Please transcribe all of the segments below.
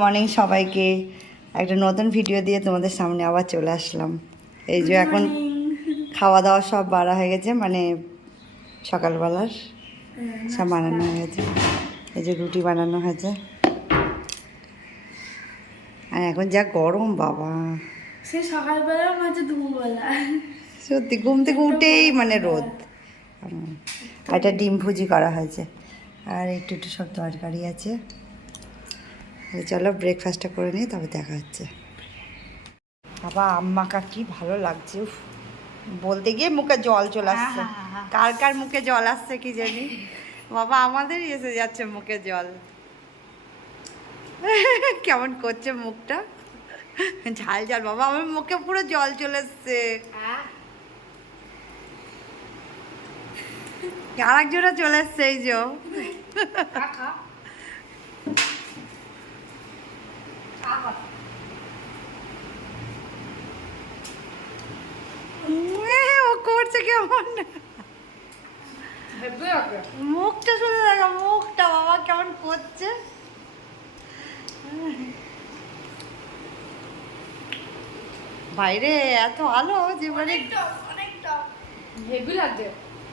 Morning সবাইকে একটা নতুন ভিডিও দিয়ে তোমাদের সামনে আবার চলে আসলাম। এই যে এখন খাওয়া দাওয়া সব বাড়া হয়ে গেছে, মানে সকালবেলার সব বানানো হয়ে গেছে। এই যে রুটি বানানো হয়েছে, আর এখন যা গরম বাবা, সে সকালবেলা মাঝে দুপুরবেলা সত্যি ঘুম থেকে উঠেই মানে রোদ। আর এটা ডিম ভুজি করা হয়েছে, আর একটু একটু সব তরকারি আছে। চলো ব্রেকফাস্টটা করে নিই, তবে দেখা হচ্ছে। বাবা আম্মাকা কি ভালো লাগছে, উফ, বলতে গিয়ে মুখে জল চলে আসছে। কার কার মুখে জল আসছে কি জানি, বাবা আমাদেরই এসে যাচ্ছে মুখে জল। কেমন করছে মুখটা, ঝাল ঝাল। বাবা আমার মুখে পুরো জল চলে এসছে। আর একজোড়া চলে এসছে, এই যে ও করছে কেমন, মুখটা শুনে দেখা, মুখটা বাবা কেমন করছে। বাইরে এত আলো যে মানে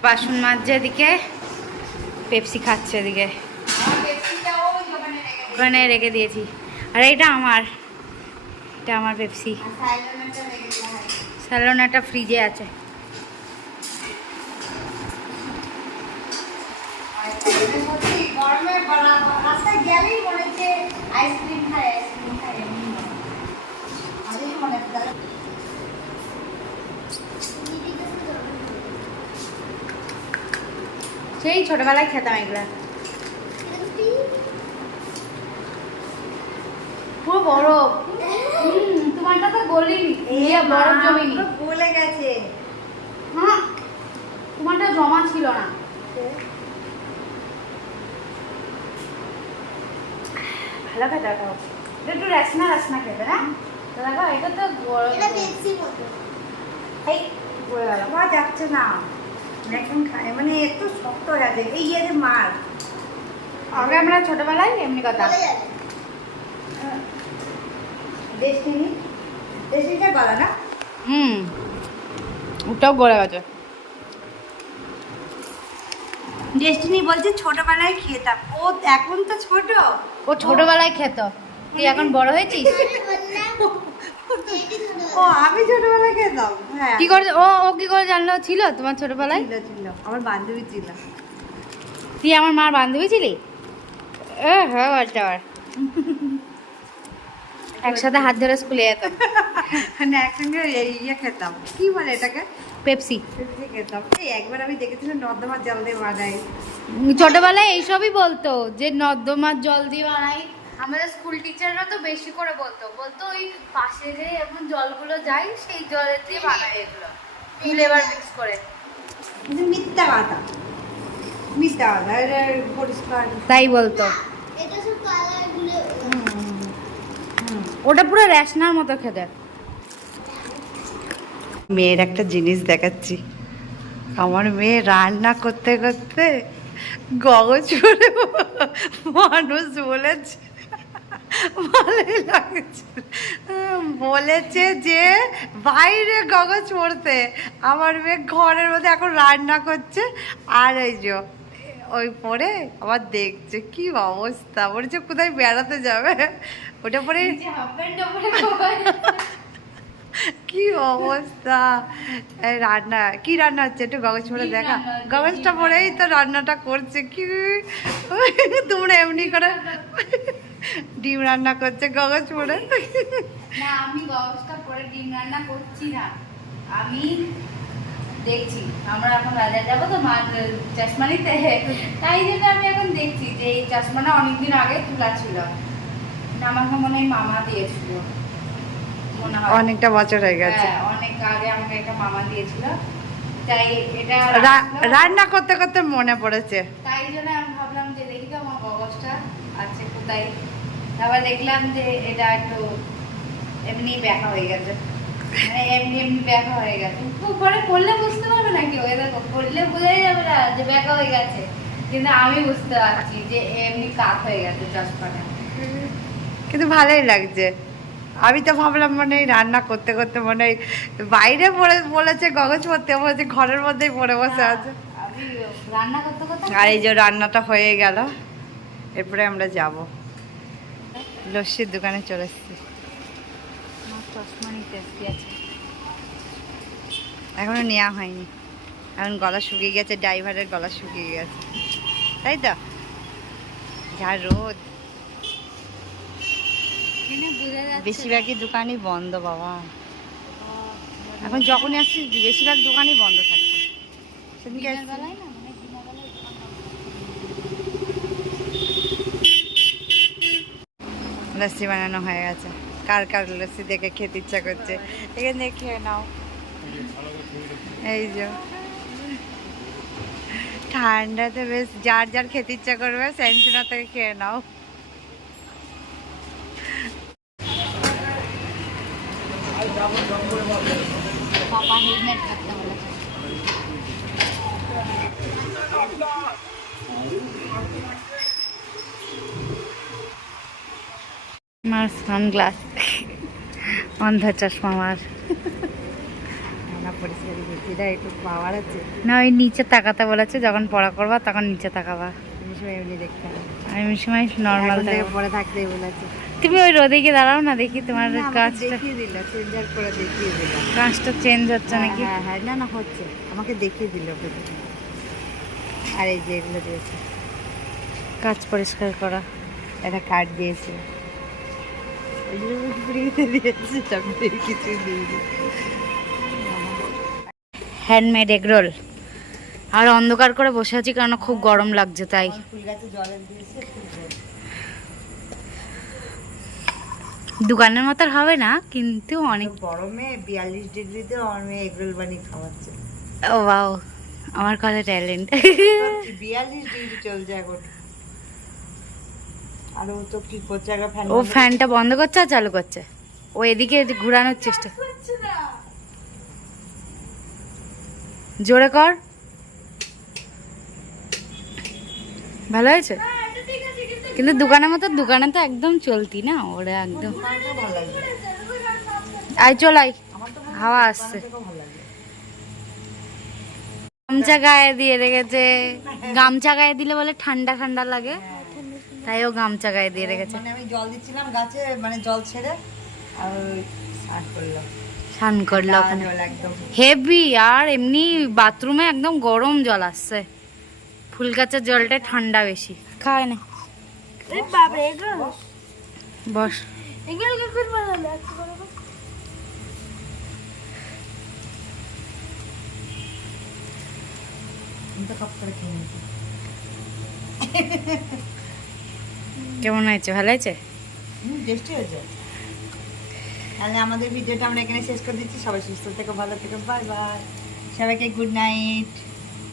বাসন মাজছে এদিকে, পেপসি খাচ্ছে এদিকে, ওখানে রেখে দিয়েছি। আর এটা আমার পেপসি। স্যালোনাটা ফ্রিজে আছে। গরমে রাস্তায় গেলেই মনে হচ্ছে আইসক্রিম খাই, আইসক্রিম খাই। সেই ছোটবেলায় খেতাম এগুলা, পুরো বরফ। তোমারটা তো গলিনি, বরফ জমিনি, গলে গেছে। হ্যাঁ তোমারটা জমা ছিল না। ভালো খেতে এটা একটু রসনা রসনা খেতে না, দেখো এটা তো পড়ে গেল। খাওয়া যাচ্ছে না এখন, খায় মানে এত শক্ত হয়ে যাচ্ছে। এই যে মার আগে আমরা ছোটবেলায় এমনি কথা ডেস্টিনিটা গলা না, ওটাও গলে গেছে। ডেস্টিনি বলছে ছোটবেলায় খেতাম। ও এখন তো ছোট, ও ছোটবেলায় খেত, তুই এখন বড় হয়েছিস। ও আমি ছোটবেলায় খেতাম। হ্যাঁ কি করে ও কি করে জানলো ছিল তোমার ছোটবেলায়? ছিল আমার বান্ধবী ছিল। তুই আমার মার বান্ধবী ছিলি? হ্যাঁ একসাথে হাত ধরে স্কুলে যেতাম, মানে একসঙ্গে ইয়ে খেতাম, কি বলে এটাকে, পেপসি খেতাম। এই একবার আমি দেখেছিলাম নর্দমার জল দিয়ে বানাই। ছোটবেলায় এইসবই বলতো যে নর্দমার জল দিয়ে বানাই। আমাদের স্কুল টিচাররা তো বেশি করে বলতো ওই পাশে যে এমন জলগুলো যায় সেই জল দিয়ে বানাই এগুলো ফ্লেভার মিক্স করে। কিন্তু মিথ্যা কথা, মিথ্যা কথা, এটা পরিষ্কার তাই বলতো। ওটা পুরো রেশনার মতো খেতে। মেয়ের একটা জিনিস দেখাচ্ছি। আমার মেয়ে রান্না করতে করতে গগজ করে মানুষ বলেছে, ভালোই লাগছে, বলেছে যে বাইরে গগজ পড়তে, আমার মেয়ে ঘরের মধ্যে এখন রান্না করছে। আর ওই যে ওই পরে আবার দেখছে, কি অবস্থা, বলছে কোথায় বেড়াতে যাবে, ওটা পরে কি অবস্থা। রান্না কি রান্না হচ্ছে একটু গগজ পরে দেখা, গগজটা পরেই তো রান্নাটা করছে। কি তোমরা এমনি করে ডিম রান্না করছে গগজ পরে? না আমি গগজটা পরে ডিম রান্না করছি না, আমি দেখছি। আমরা এখন বাজার যাবো তো মা চশমা নিতে, তাই জন্য আমি এখন দেখছি যে এই চশমাটা অনেকদিন আগে তোলা ছিল, আমাকে মনে হয় মামা দিয়েছিল, মনে হয় অনেকটা বছর হয়ে গেছে। হ্যাঁ অনেক আগে আমাকে একটা মামা দিয়েছিল, তাই এটা রান্না করতে করতে মনে পড়েছে, তাই জন্য আমি ভাবলাম যে দেখি তো আমার গগজটা আছে কোথায়। আবার দেখলাম যে এটা একটু এমনি ব্যাকা হয়ে গেছে, মানে এমনি ব্যাকা হয়ে গেছে। উপরে পড়লে বুঝতে পারবে না কেউ, দেখো পড়লে বোঝাই যাবে না যে ব্যাকা হয়ে গেছে, কিন্তু আমি বুঝতে পারছি যে এমনি কাত হয়ে গেছে চশমাটা। কিন্তু ভালোই লাগছে। আমি তো ভাবলাম মানে এই রান্না করতে করতে মনে হয় বাইরে বলেছে কাগজ পড়তে, বলেছে ঘরের মধ্যেই পড়ে বসে আছে। আমি রান্না করতে করতে আর এই যে রান্নাটা হয়ে গেল, এরপরে আমরা যাব লস্যির দোকানে চলে এসেছি। আমার চশমা নিতে এসছি আছে। এখনো নেওয়া হয়নি, এখন গলা শুকিয়ে গেছে, ড্রাইভারের গলা শুকিয়ে গেছে, তাই তো। যা রোদ, এখানে বোঝা যাচ্ছে বেশিরভাগই দোকানই বন্ধ বাবা। এখন যখনই আসছি বেশিরভাগ দোকানই বন্ধ থাকছে। সেদিনকে দিনের আসছি, বেলায় না মানে দিনের বেলায় দোকান বন্ধ। লস্যি বানানো হয়ে গেছে। কার কার লস্যি দেখে খেতে ইচ্ছা করছে এখানে দিয়ে খেয়ে নাও। এই যে ঠান্ডাতে বেশ যার যার খেতে ইচ্ছা করবে সেন্সিনা থেকে খেয়ে নাও। পাপা হেলমেট পরতে বলেছে। আমার সানগ্লাস, অন্ধ চশমা আমার। একটু পাওয়ার আছে না, ওই নিচে তাকাতে বলেছে, যখন পড়া করবা তখন নিচে তাকাবা। এমনি দেখতে হবে, আমি সময় নর্মাল পরে থাকতেই বলেছে। তুমি ওই রোদে গিয়ে দাঁড়াও না, দেখি তোমার কাজটা দেখিয়ে দিল, চেঞ্জার করে দেখিয়ে দিল। কাজটা চেঞ্জ হচ্ছে নাকি? হ্যাঁ হ্যাঁ, না না হচ্ছে, আমাকে দেখিয়ে দিল। আর এই যে এগুলো দিয়েছে কাজ পরিষ্কার করা, একটা কার্ড দিয়েছে, হ্যান্ডমেড এগরোল। আর অন্ধকার করে বসে আছি কারণ খুব গরম লাগছে, তাই দোকানের মতো হবে না, কিন্তু অনেক গরমে 42 ডিগ্রিতে আমার মেয়ে এগরোল বানিয়ে খাওয়াচ্ছে। ও বাও, আমার কথা ট্যালেন্ট। 42 ডিগ্রি চলছে এখন। আর ও তো কি করছে, ও ফ্যানটা বন্ধ করছে আর চালু করছে, ও এদিকে ঘোরানোর চেষ্টা। জোরে কর, ভালো হয়েছে। কিন্তু দোকানের মতো, দোকানে তো একদম চলতি না, ওরা একদম। আয় চল আয়, হাওয়া আসছে। গামছা গায়ে দিয়ে রেখেছে, গামছা গায়ে দিলে বলে ঠান্ডা ঠান্ডা লাগে, তাই ও গামছা গায়ে দিয়ে রেখেছে। আমি জল দিচ্ছিলাম গাছে, মানে জল ছেড়ে আর স্নান করলো ওখানে হেভি। আর এমনি বাথরুমে একদম গরম জল আসছে, ফুল গাছের জলটা ঠান্ডা বেশি। খায় না বস। কেমন হয়েছে? ভালো হয়েছে, টেস্টি হয়েছে। তাহলে আমাদের ভিডিওটা আমরা এখানে শেষ করে দিচ্ছি। সবাই সুস্থ থেকো, ভালো থেকো, বাই বাই, সবাইকে গুড নাইট।